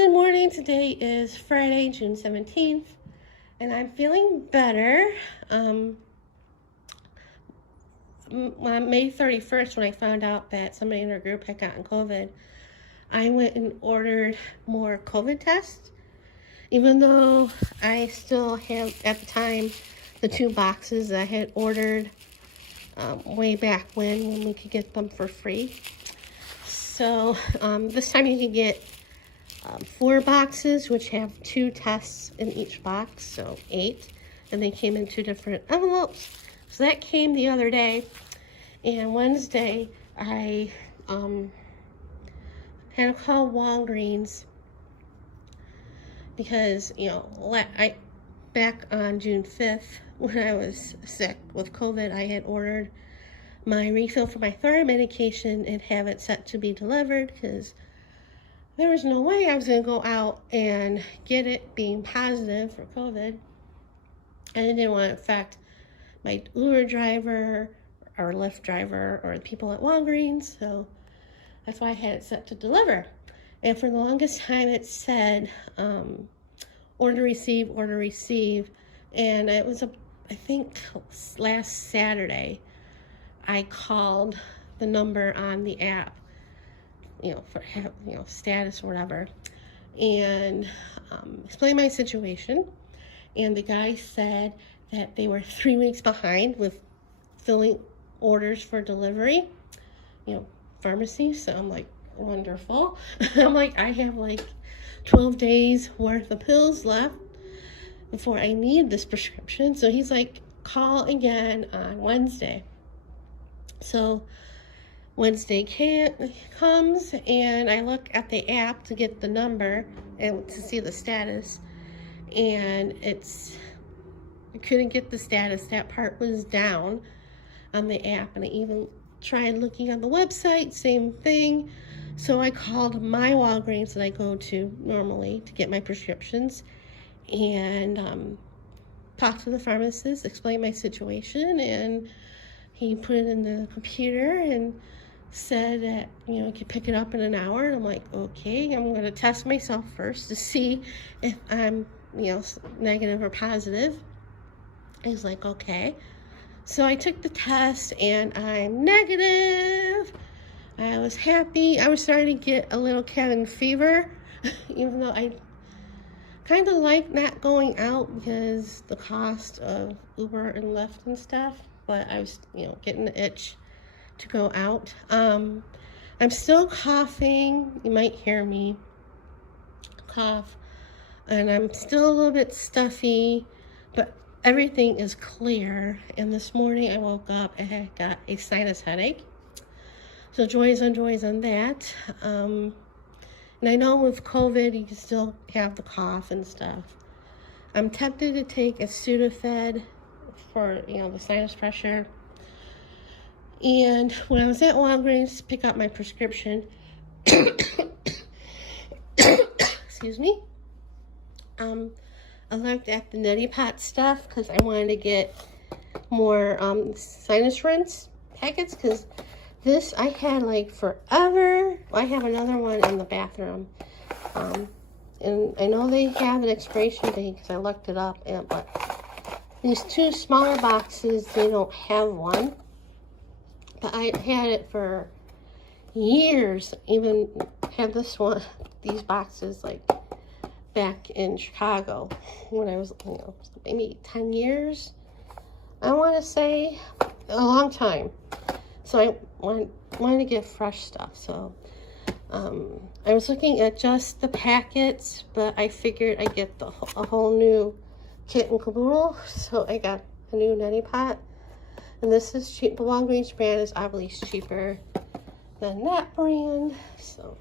Good morning. Today is Friday, June 17th, and I'm feeling better. On May 31st, when I found out that somebody in our group had gotten COVID, I went and ordered more COVID tests, even though I still have, at the time, the 2 boxes I had ordered way back when we could get them for free. So this time you can get 4 boxes, which have 2 tests in each box, so 8, and they came in 2 different envelopes. So that came the other day, and Wednesday I had to call Walgreens because, back on June 5th, when I was sick with COVID, I had ordered my refill for my thyroid medication and have it set to be delivered because there was no way I was going to go out and get it being positive for COVID. And I didn't want to affect my Uber driver or Lyft driver or the people at Walgreens. So that's why I had it set to deliver. And for the longest time it said order receive, order receive. And it was, I think last Saturday, I called the number on the app, for status or whatever, and explained my situation. And the guy said that they were 3 weeks behind with filling orders for delivery, pharmacy. So I'm like, wonderful. I'm like, I have like 12 days worth of pills left before I need this prescription. So he's like, call again on Wednesday. So Wednesday comes, and I look at the app to get the number and to see the status, and I couldn't get the status. That part was down on the app, and I even tried looking on the website, same thing. So I called my Walgreens that I go to normally to get my prescriptions, and talked to the pharmacist, explained my situation, and he put it in the computer and said that, I could pick it up in an hour. And I'm like, okay, I'm going to test myself first to see if I'm, negative or positive. He's like, okay. So I took the test and I'm negative. I was happy. I was starting to get a little cabin fever, even though I kind of like not going out because the cost of Uber and Lyft and stuff, but I was, getting the itch to go out. I'm still coughing. You might hear me cough, and I'm still a little bit stuffy, but everything is clear. And this morning I woke up and I got a sinus headache, so joys on that. And I know with COVID you can still have the cough and stuff. I'm tempted to take a Sudafed for the sinus pressure. And when I was at Walgreens to pick up my prescription, excuse me, I looked at the neti pot stuff because I wanted to get more sinus rinse packets, because this I had like forever. I have another one in the bathroom, and I know they have an expiration date because I looked it up, but these 2 smaller boxes, they don't have one. But I had it for years. Even had these boxes like back in Chicago when I was, maybe 10 years. I want to say a long time. So I wanted to get fresh stuff. So I was looking at just the packets, but I figured I'd get a whole new kit and caboodle. So I got a new neti pot. And this is cheap. The Walgreens brand is obviously cheaper than that brand. So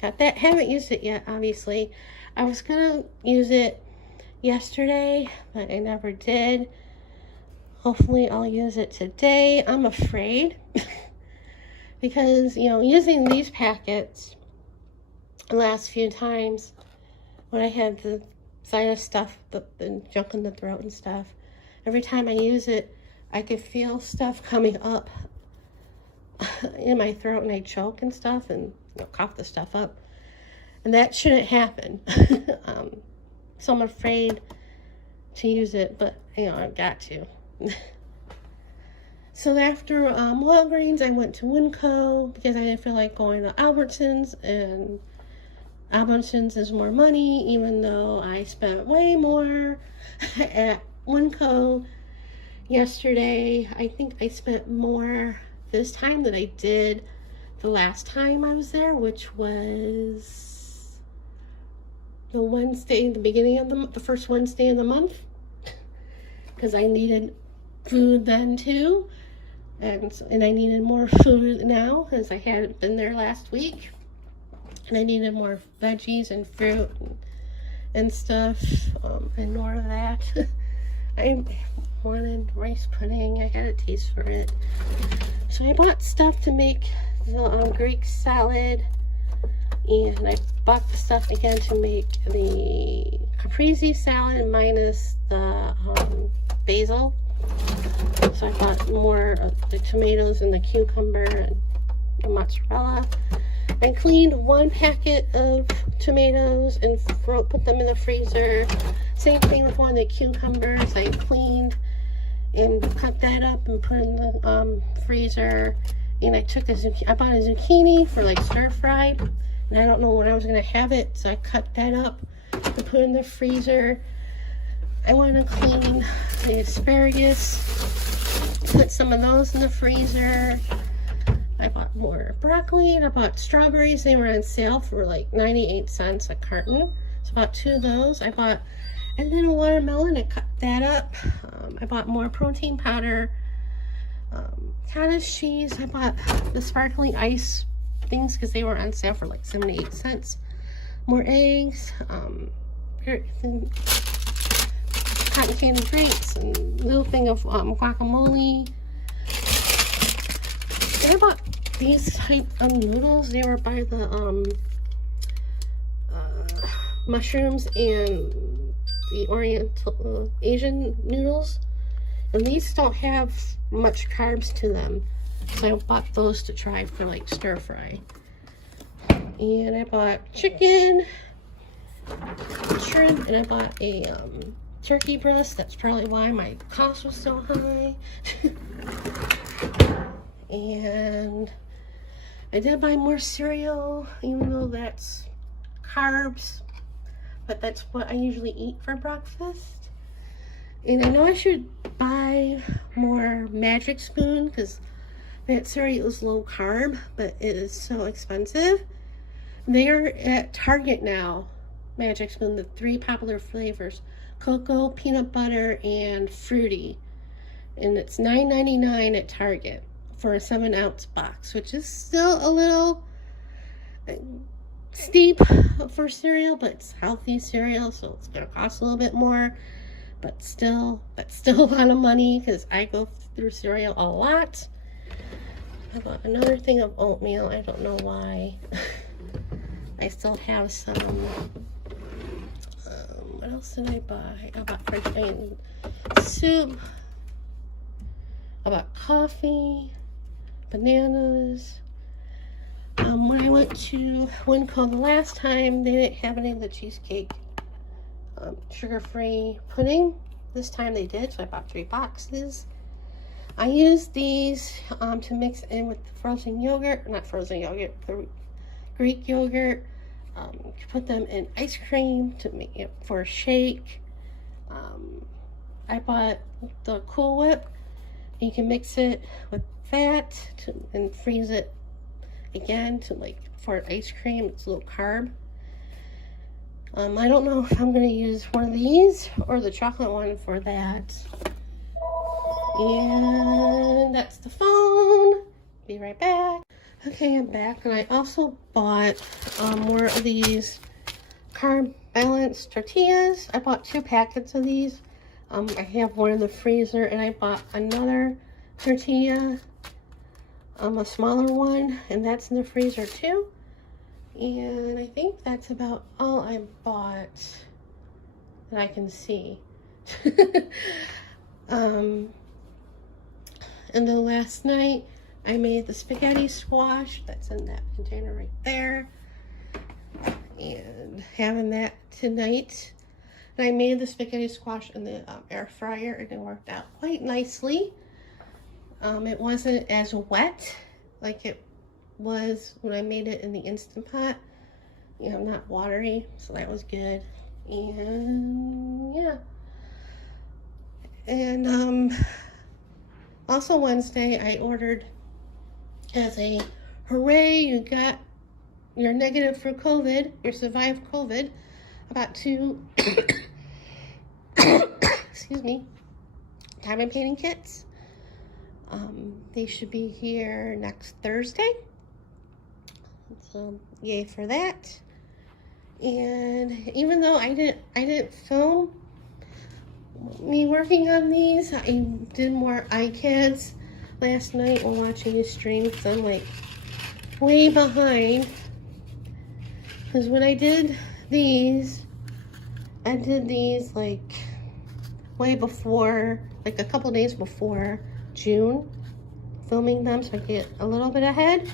got that. Haven't used it yet, obviously. I was gonna use it yesterday, but I never did. Hopefully I'll use it today. I'm afraid because, using these packets the last few times when I had the sinus stuff, the junk in the throat and stuff, every time I use it, I could feel stuff coming up in my throat, and I choke and stuff and cough the stuff up. And that shouldn't happen. So I'm afraid to use it, but you know, I've got to. So after Walgreens, I went to Winco because I didn't feel like going to Albertsons, and Albertsons is more money, even though I spent way more at Winco yesterday. I think I spent more this time than I did the last time I was there, which was the Wednesday, the beginning of the first Wednesday of the month, because I needed food then too. And I needed more food now because I hadn't been there last week. And I needed more veggies and fruit and stuff, and more of that. I wanted rice pudding. I had a taste for it. So I bought stuff to make the Greek salad. And I bought the stuff again to make the caprese salad minus the basil. So I bought more of the tomatoes and the cucumber and the mozzarella. I cleaned one packet of tomatoes and put them in the freezer. Same thing with one of the cucumbers. I cleaned and cut that up and put in the freezer. And I took I bought a zucchini for like stir fry. And I don't know when I was going to have it, so I cut that up and put in the freezer. I want to clean the asparagus, put some of those in the freezer. I bought more broccoli, and I bought strawberries. They were on sale for like 98 cents a carton. So I bought 2 of those. I bought a little watermelon and cut that up. I bought more protein powder, cottage cheese. I bought the sparkling ice things because they were on sale for like 78 cents. More eggs, cotton candy grapes, and a little thing of guacamole. And I bought these type of noodles. They were by the mushrooms and the Oriental Asian noodles, and these don't have much carbs to them, so I bought those to try for like stir fry. And I bought chicken, shrimp, and I bought a turkey breast. That's probably why my cost was so high. And I did buy more cereal, even though that's carbs, but that's what I usually eat for breakfast. And I know I should buy more Magic Spoon because that cereal is low carb, but it is so expensive. They're at Target now, Magic Spoon, the 3 popular flavors: cocoa, peanut butter, and fruity. And it's $9.99 at Target for a 7-ounce box, which is still a little steep for cereal, but it's healthy cereal, so it's gonna cost a little bit more. But still, that's still a lot of money because I go through cereal a lot. I bought another thing of oatmeal. I don't know why. I still have some. What else did I buy? I bought French onion soup. I bought coffee, bananas. When I went to Winco the last time, they didn't have any of the cheesecake sugar-free pudding. This time they did, so I bought 3 boxes. I used these to mix in with the frozen yogurt, not frozen yogurt, the Greek yogurt. Put them in ice cream to make it for a shake. I bought the Cool Whip. You can mix it with that and freeze it again to like for ice cream. It's a low carb. I don't know if I'm going to use one of these or the chocolate one for that. And that's the phone. Be right back. Okay, I'm back, and I also bought more of these carb balanced tortillas. I bought 2 packets of these. I have one in the freezer, and I bought another tortilla, a smaller one, and that's in the freezer too. And I think that's about all I bought that I can see. And then last night I made the spaghetti squash that's in that container right there. and having that tonight. And I made the spaghetti squash in the air fryer, and it worked out quite nicely. It wasn't as wet like it was when I made it in the Instant Pot. You know, not watery, so that was good. And yeah. And also Wednesday I ordered as a hooray, you're negative for COVID, you survived COVID, about 2 excuse me, diamond painting kits. They should be here next Thursday, so yay for that. And even though I didn't film me working on these, I did more iCads last night while watching the stream, so I'm like way behind. Because when I did these like way before, like a couple days before June, filming them, so I get a little bit ahead.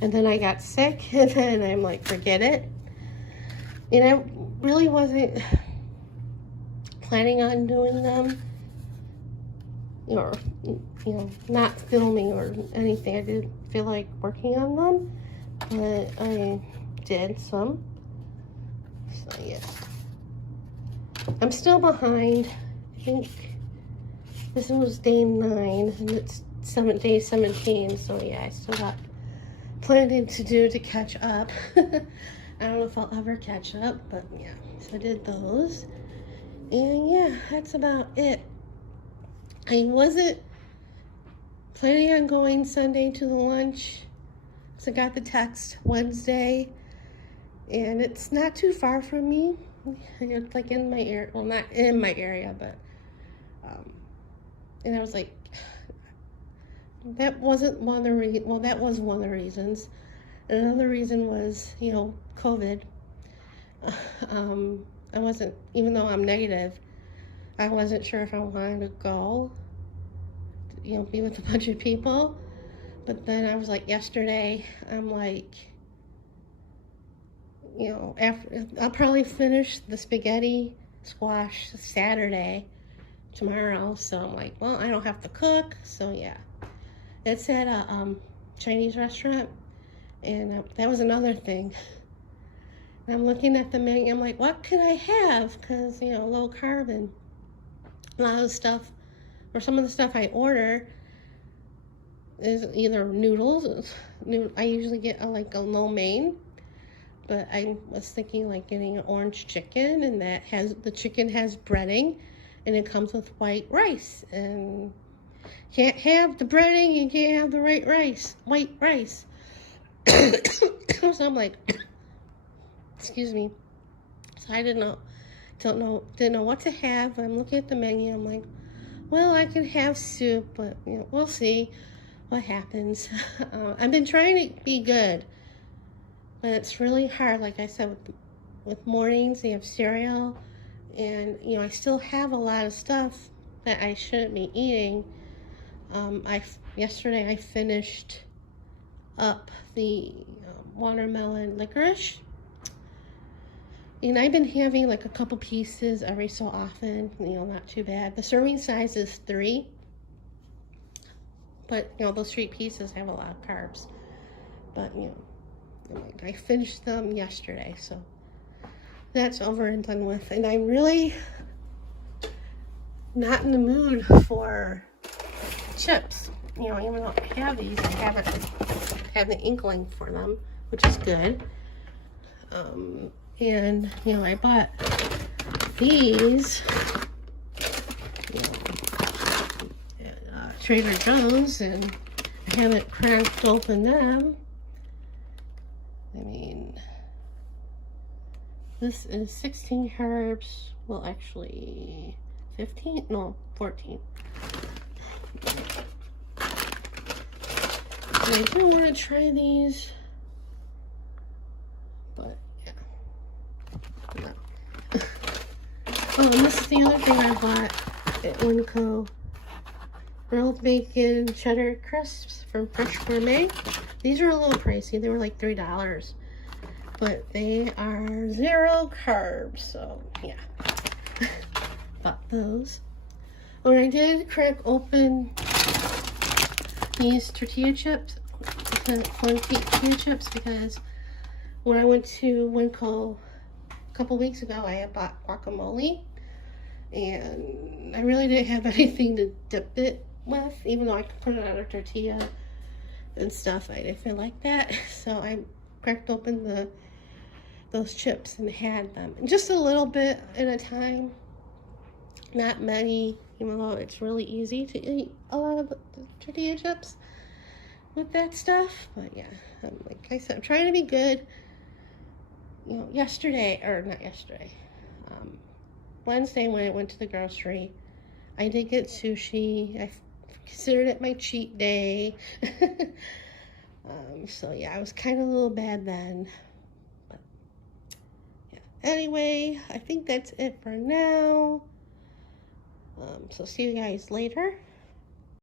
And then I got sick, and then I'm like, forget it. And I really wasn't planning on doing them, or not filming or anything. I didn't feel like working on them, but I did some. So yeah, I'm still behind. I think this was day 9, and it's day 17. So yeah, I still got plenty to do to catch up. I don't know if I'll ever catch up, but yeah, so I did those. And yeah, that's about it. I wasn't planning on going Sunday to the lunch, so I got the text Wednesday, and it's not too far from me. It's like in my area, well, not in my area, but and I was like, that wasn't one of the well, that was one of the reasons. Another reason was, COVID. I wasn't, even though I'm negative, I wasn't sure if I wanted to go, be with a bunch of people. But then I was like, yesterday, I'm like, after, I'll probably finish the spaghetti squash Saturday, tomorrow. So I'm like, well, I don't have to cook. So yeah, it's at a Chinese restaurant. And that was another thing. I'm looking at the menu, I'm like, what could I have? Because, low carb, and a lot of stuff, or some of the stuff I order is either noodles. I usually get a lo mein, but I was thinking like getting an orange chicken, and the chicken has breading, and it comes with white rice. And can't have the breading, you can't have the white rice. So I'm like, excuse me. So I didn't know what to have. I'm looking at the menu. I'm like, well, I can have soup, but we'll see what happens. I've been trying to be good, but it's really hard. Like I said, with mornings, they have cereal, and I still have a lot of stuff that I shouldn't be eating. Yesterday I finished up the watermelon licorice, and I've been having like a couple pieces every so often, not too bad. The serving size is 3, but those 3 pieces have a lot of carbs. But I finished them yesterday, so that's over and done with. And I'm really not in the mood for chips. Even though I have these, I haven't had the inkling for them, which is good. And I bought these at Trader Joe's, and I haven't cracked open them. I mean, this is 16 herbs. Well, actually 15, no, 14. And I do want to try these, but yeah, no. Oh, and this is the other thing I bought at Winco. Grilled bacon cheddar crisps from Fresh Gourmet. These are a little pricey. They were like $3. but they are 0 carbs, so yeah. Bought those. When I did crack open these tortilla chips, corn tortilla chips, because when I went to Winco a couple weeks ago, I had bought guacamole, and I really didn't have anything to dip it with, even though I could put it on a tortilla and stuff. I didn't feel like that, so I cracked open those chips and had them, just a little bit at a time, not many, even though it's really easy to eat a lot of the tortilla chips with that stuff. But yeah, like I said, I'm trying to be good. You know, Wednesday when I went to the grocery, I did get sushi. I considered it my cheat day. So yeah, I was kind of a little bad then. But yeah. Anyway, I think that's it for now. So see you guys later.